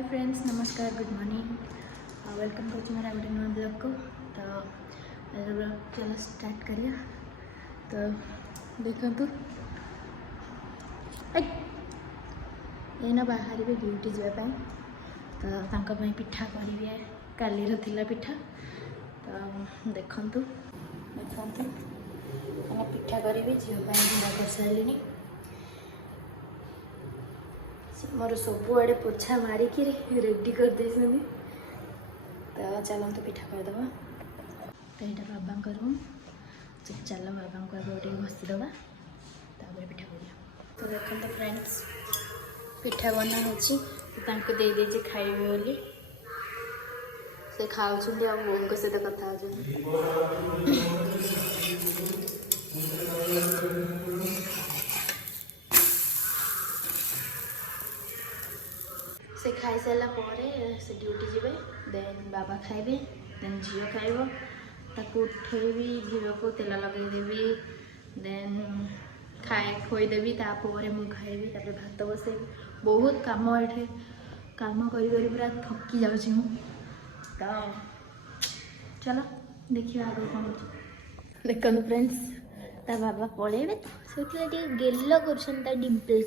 Hi friends, नमस्कार, good morning, welcome कर मेरा गोटे नुआ ब्लॉग को। तो ब्लॉग चलो स्टार्ट करिए। तो देखु एना बाहर भी ड्यूटी जावाई, तो पिठा करेंगे, कालीर थिला पिठा। तो देखु पिठा करी झीपाई झीरा कर सारे मोर सबुआड़े पोछा मारिक रेडी कर दे। तो चलते पिठा करदे। तो यहाँ बाबा रूम, चल बाबा को आगे घसीदबा, पिठा करिया। तो देखते फ्रेंड्स पिठा बना हो दे दे खाइबे बोली से खाऊँ बों सहित कथा से खाई सारा से ड्यूटी जीवे, देन बाबा खाइबे, देन झील खाइब, ताकू उठेबी, झील को तेल लगेदेवी, देन खाए खोईदेवी, तापर मु खाइबी, तापर भात बसेबी। बहुत काम ये काम कर पूरा थकी जाऊँ मु। तो चलो देखिए आगे कौन हो। देखो फ्रेंड्स ता बाबा पलैबे, तो से गेल कर डिम्पल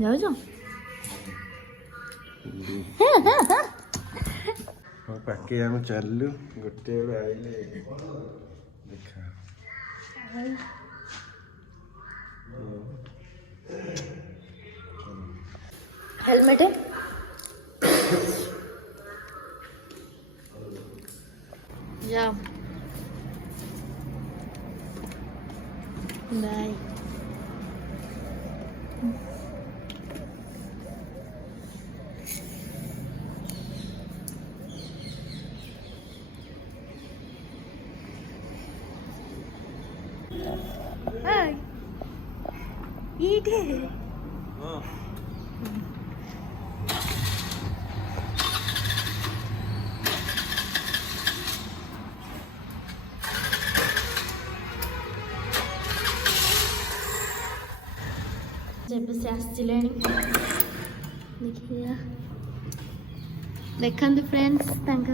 जाओ पाके हम चलू गोटे आइले देखा हेलमेट जाओ बाय। हाय ये जब से आसले देखिए देखते फ्रेंड्स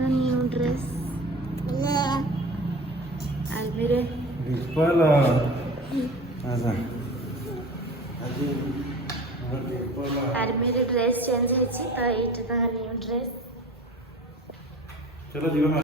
न्यू ड्रेस आलमीरे आर्मी ड्रेस चेंज है, तो ये न्यू ड्रेस। चलो जीवन